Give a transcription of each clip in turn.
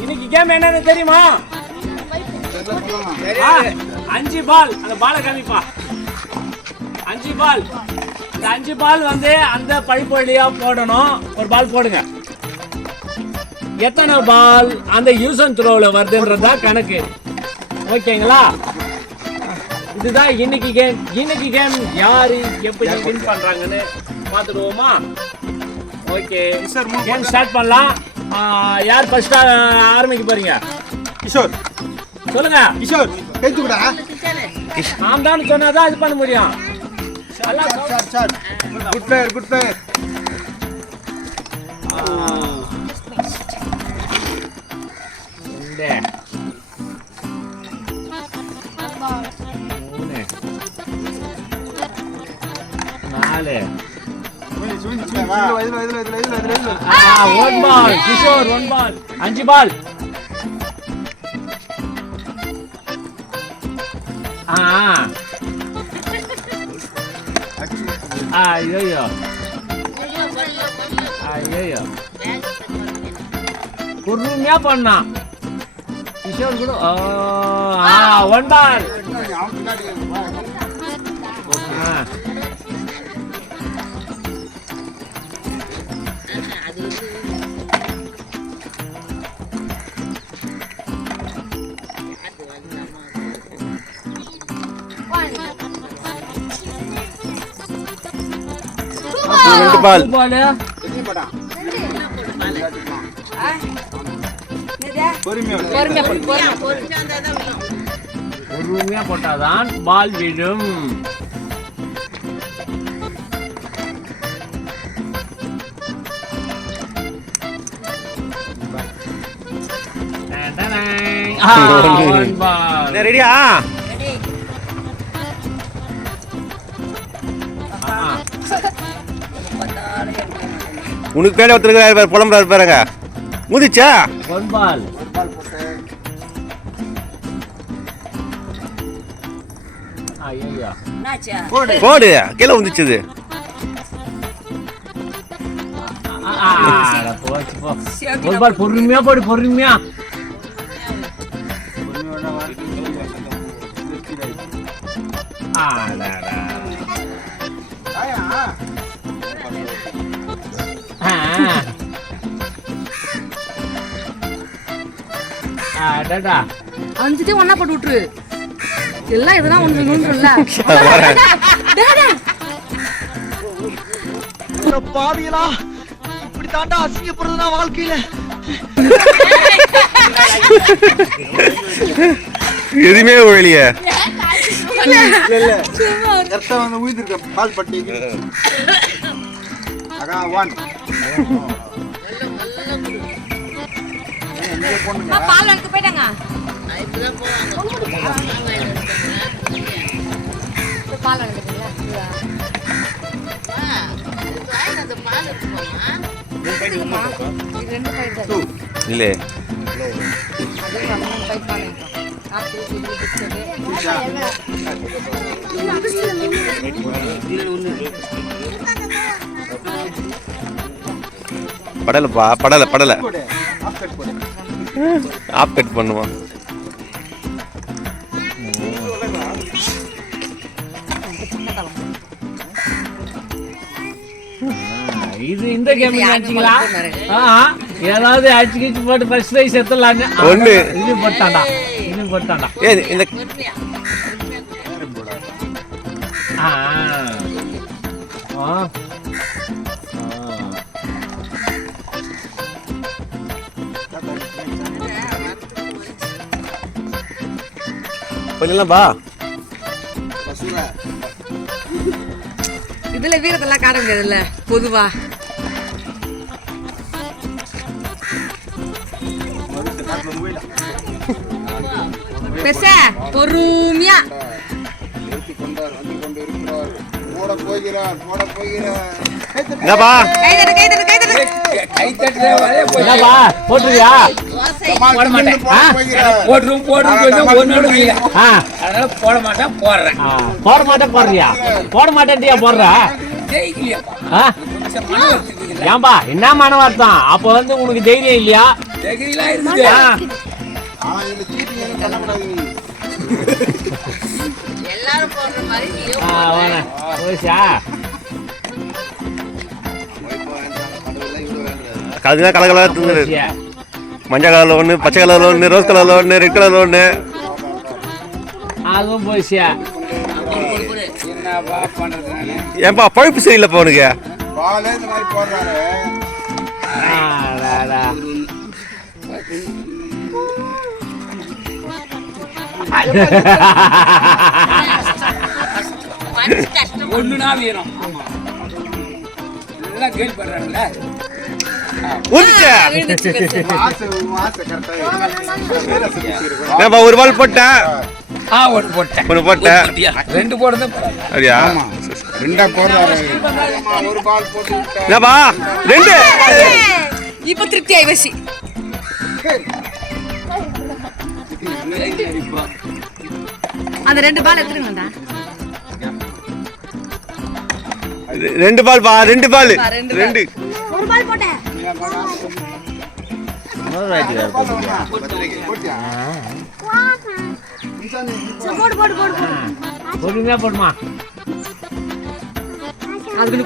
இன்னைக்கு கேம் என்னன்னு தெரியுமா? அஞ்சு பால். அந்த பாலை காமிப்பா. அஞ்சு பால். இந்த அஞ்சு பால் வந்து அந்த பைப் வழியா போடணும். ஒரு பால் போடுங்க. எத்தனை பால் அந்த யூஸ் அண்ட் த்ரோவில் வருதுன்றது தான் கணக்கு. ஓகேங்களா? இதுதான் இன்னைக்கு கேம் இன்னைக்கு கேம் யாரு எப்படி வின் பண்றாங்கன்னு பார்த்துடுவோமா? ஓகே. கேம் ஸ்டார்ட் பண்ணலாம். யார் ஃபர்ஸ்ட் ஆரம்பிக்க போறீங்க? கிஷோர். சொல்லுங்க. கிஷோர் கைத்து விடா நாம் தான் சொன்னாதான் இது பண்ண முடியும். Sir sir good player good player 일로 와, 일로 와, 일로 와, 일로 와, 일로 와, 일로 와, 일로 와. 아, 원발. 기션 원발. 안지발. 아. 아, 이거요. બોલ્યો, બોલ્યો, બોલ્યો. 아, 이거요. જય સચિદાનંદ. ગુરુ ન્યા પરના பால். பொறுமையா போட்டாதான் பால் ball. ரெடியா உனக்கு பேட ஒருத்தருக்கு புலம்புறாரு பாருங்க. முதிச்சா. போடு. கீழே வந்துச்சுது பொறுமையா போடு பொறுமையா. ஆ. அடடா. அஞ்சுத்தையும் ஒண்ணா போட்டு விட்டுரு. எல்லாம் எதுனா ஒண்ணு நூன்றுல பாவியலா இப்படி தாண்டா அசிங்கப்படுறது நான் வாழ்க்கையில. எதுவுமே வெளியே. கரெக்டா வந்து ஊதிருக்க பால் பட்டி அக்கா ஒன் பால் எனக்கு போயிட்டாங்க. பால் இல்லை. அது படலைப்பா படலை படலை. ஆப் கட் பண்ணுவான் இது இந்த கேம் நினைச்சீங்களா? ஆ, ஏதாவது அடிச்சு கிச்சு போட்டு ஃபர்ஸ்ட் ப்ரைஸ் எடுத்துடலாங்க ஒண்ணு. இது போட்டாண்டா இது போட்டாண்டா ஏ இந்த ஆ. ஆ. கொஞ்சம் பா பசூரா இதுல வீரத்தெல்லாம் காட்ட முடியாதுல்ல பொதுவா. பெருச பொறுமையா. என்னப்பா? கை தட்டு கை தட்டு கை தட்டு. என்னப்பா? போட்டுருக்கியா? போட மாட்டேன் போட்டுரும் போட்டுரும் இல்லை அதனால போட மாட்டேன் போடுறேன். ஆ, போட மாட்டேன் போடுறியா? போட போடுற? ஏன்பா என்ன மன வருத்தம்? அப்ப வந்து உனக்கு தைரியம் இல்லையா. எல்லாரும் போடுற மாதிரி கலர் கலர் இருந்தது. மஞ்சள் கலரில் ஒன்று பச்சை கலரில் ஒன்று ரோஸ் கலரில் ஒன்று ரெட் கலரில் ஒன்று ஏன்பா பழுப்பு சரியில்லைப்பா உனக்கு. ஒண்ணுனா வேணும். எல்லாம் கேள்வி ஏன்பா ஒரு பால் போட்டேன். ஆ ஒன்று போட்டேன். ஒன்று போட்டேன். ரெண்டு போடுறது பரவாயில்ல. அப்படியா? ரெண்டா போடுறாரு. ஒரு பால் ரெண்டு. இப்ப திருப்தி ஆயிடுச்சு அந்த ரெண்டு பால் எடுத்துருங்கடா ரெண்டு பால். பா ரெண்டு பால். ரெண்டு. ஒரு பால் போட்டேன். போட்டியா போடு போடு போடு போடு பொறுமையா போடுமா. அது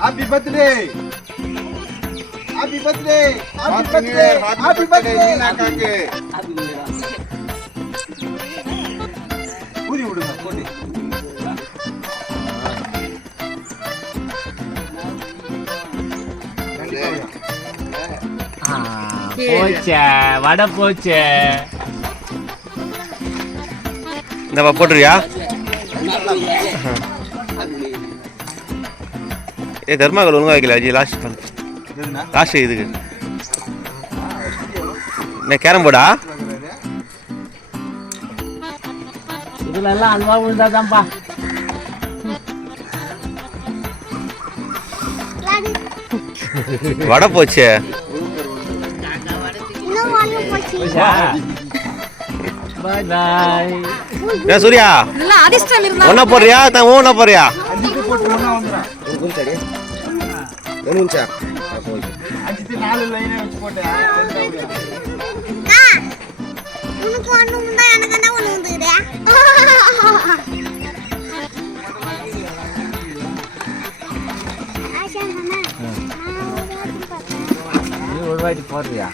happy birthday happy birthday happy birthday happy birthday Meena cock ஊதி விடுங்க போட்டு போச்சே வடை போச்சே. என்னப்பா போட்டுருவியா ஏ தர்மாக்கல் ஒழுங்கா வைக்கல அஜி லாஸ்ட் பண்ணு லாஸ்ட் இதுக்கு என்ன கேரம் போர்டா? இதுல எல்லாம் அல்வா விழுந்தாதான்ப்பா வடை போச்சே. போச்சா பாய் பாய் ஏன் சூர்யா. இதெல்லாம் அதிர்ஷ்டம் இருந்தா ஒன்னா போடுறியா? தான் ஒன்னா போறியா அஞ்சுக்கு போட்டு ஒண்ணா வந்துடும் அஞ்சுக்கு நாலு லைனே வச்சு போட்டேன். உனக்கு ஒண்ணு உண்டா? எனக்கு என்ன ஒண்ணு வந்துக்கிறியா ஆஷா அண்ணா. நான் ஒரு வாட்டி பார்த்தேன் நீ ஒரு வாட்டி போடுறியா?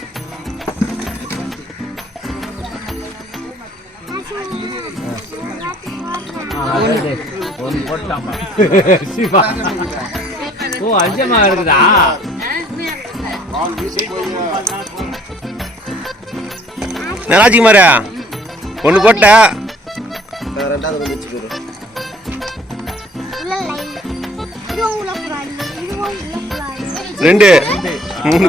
சிவா ஓ அஞ்சமா இருக்குதா பால் வீசி ஒன்று போட்ட ரெண்டு மூணு.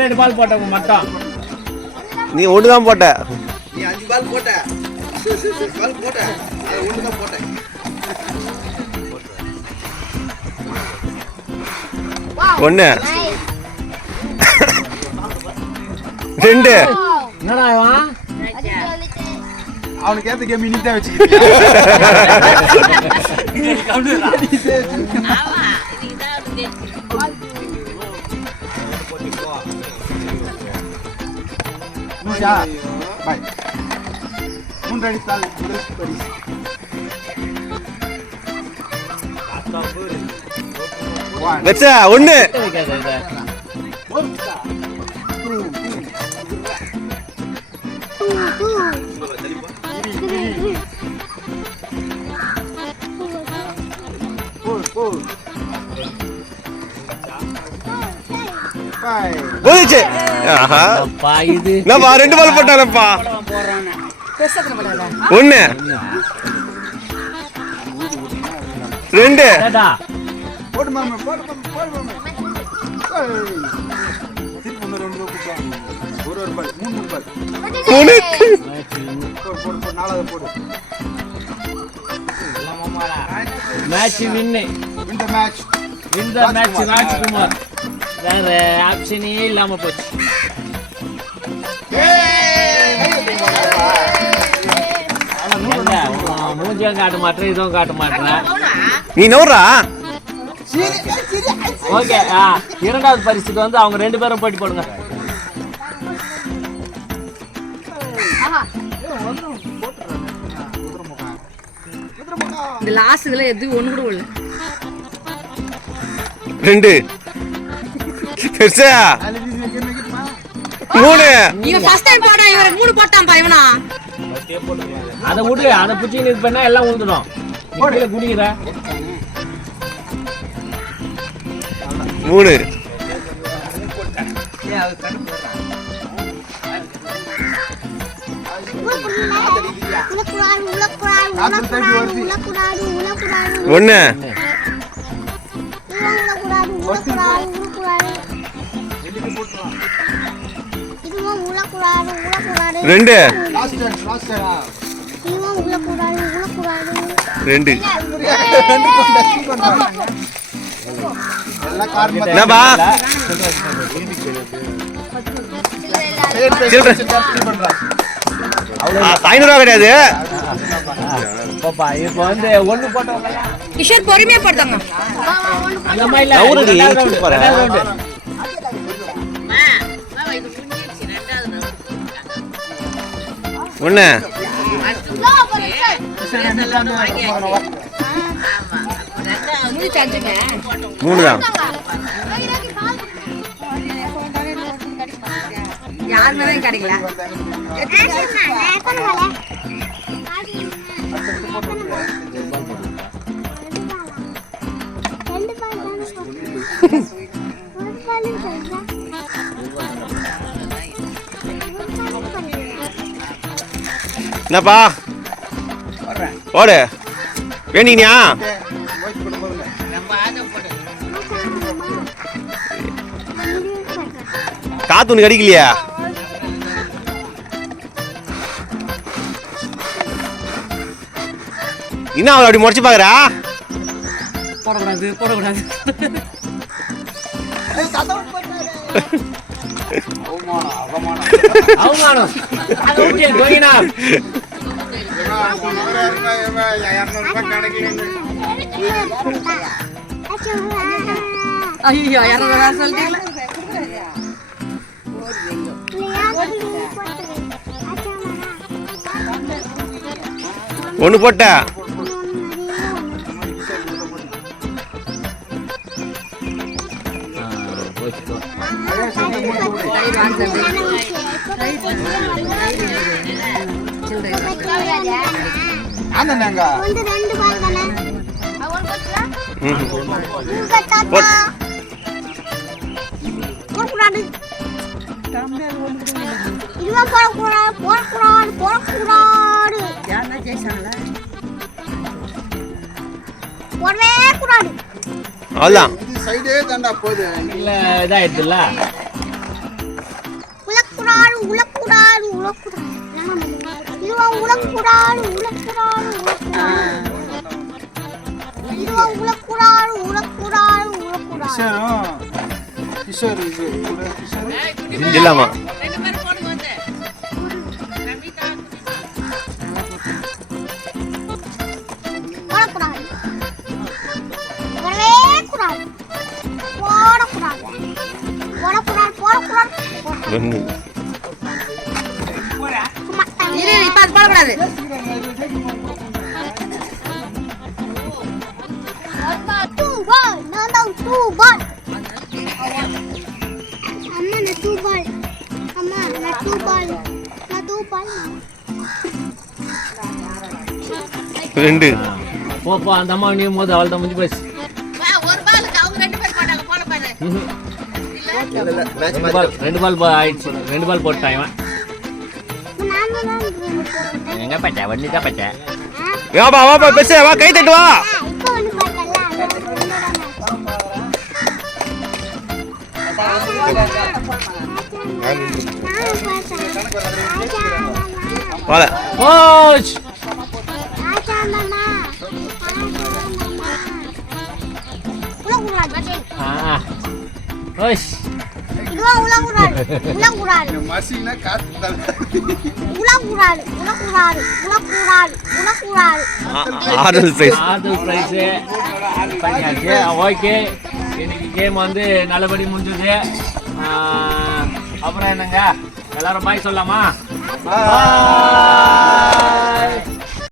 ரெண்டு பால் போட்டவங்க மட்டும் நீ ஒன்று தான் போட்ட. நீ அஞ்சு பால் போட்ட. பால் போட்ட. அது ஒன்று தான் போட்டேன் ஒன்று ரெண்டு. என்னடா இவன்? அவனுக்கு ஏத்த கேம் இன்னைக்கு தான் வச்சுக்கிட்டியா? ஆமா இதுதான் நூஷா பாய் மூன்று அடி தாள் முதல் படி ஒன் வச்சா ஒன்று. போயிடுச்சு. ஆஹா. அப்பா இது என்னப்பா ரெண்டு பால் போட்டானப்பா ஒண்ணு. ரெண்டு. மூணு மேட்ச் வின்னு இந்த மேட்ச் இந்த மேட்ச் ராஜ்குமார். வேற ஆப்ஷனே இல்லாம போச்சு. மூஞ்சியும் காட்ட மாட்டேன் இதுவும் காட்ட மாட்டேன் நீ நவுறா ஓகே ஆ இரண்டாவது பரிசுக்கு வந்து அவங்க ரெண்டு பேரும் போட்டி போடுங்க. இந்த லாஸ்ட் இதெல்லாம் எதுவும் ஒன்று கூட இல்லை ரெண்டு. பெருசா? மூணு. இவன் ஃபர்ஸ்ட் டைம் போட்டான் இவன் மூணு போட்டான்பா இவனா. அதை விடு அதை பிடிச்சி இது பண்ணா எல்லாம் உழுந்துடும். கீழே குடிக்கிற மூணு. உலக்குறாரு ரெண்டு. ரெண்டு. என்னப்பா? ஐநூறுவா கிடையாது. பாப்பா இப்போ வந்து ஒண்ணு போட்டவங்க கிஷோர் பொறுமையா போடுதாங்க ஒண்ணு மூணு தான் யாருமே தான் கிடைக்கல. என்னப்பா? ஓடு. முதல்ல காத்து உனக்கு அடிக்கலையா? என்ன அவளை அப்படி முறைச்சு பாக்குறா போடக்கூடாது போடக்கூடாது. அவமானம் அவமானம். அவமானம். ஐயோ யாரும் சொல்லிட்டீங்களா? ஒண்ணு போட்ட? ஆனந்தாங்க வந்து ரெண்டு பால் தானே? ம். உங்க தாத்தா. போடக்கூடாது. இதுதான் போடக்கூடாது போடக்கூடாது போடக்கூடாது. போடவே கூடாது. அவ்வளோதான் இது சைடே தாண்டா போகுது. இல்ல இதாயிடுதுல்ல. உலக்கூடாது உலக்கூடாது உலக்கூடாது உலக்கூடாது உலக்கூடாது உலக்கூடாது. இதுவும் உலக்கூடாது உலக்கூடாது உலக்கூடாது. கிஷோரும் கிஷோர் இது கூட கிஷோர்? இல்லாமா போடக்கூடாது வரவே கூடாது. போடக்கூடாது போடக்கூடாது. போடக்கூடாது போடக்கூடாது போடக்கூடாது. அம்மா நான் டூ பால் அம்மா நான் டூ பால் நான் டூ பால் ரெண்டு பால் போட்டான் எங்க பச்சை வண்டி தான் பச்சை. வாப்பா வாப்பா பெருசு வா கை தட்டு வா. மாமா உலகுறாரு ஆ. கோச் இதுவா உலகுறாரு. உலகுறாரு. மசினா காத்து பிரைஸ் ப்ரைஸு பண்ணியாச்சு. ஓகே. இன்னைக்கு கேம் வந்து நல்லபடி முடிஞ்சது. அப்புறம் என்னங்க? எல்லாரும் பாய் சொல்லலாமா? பாய்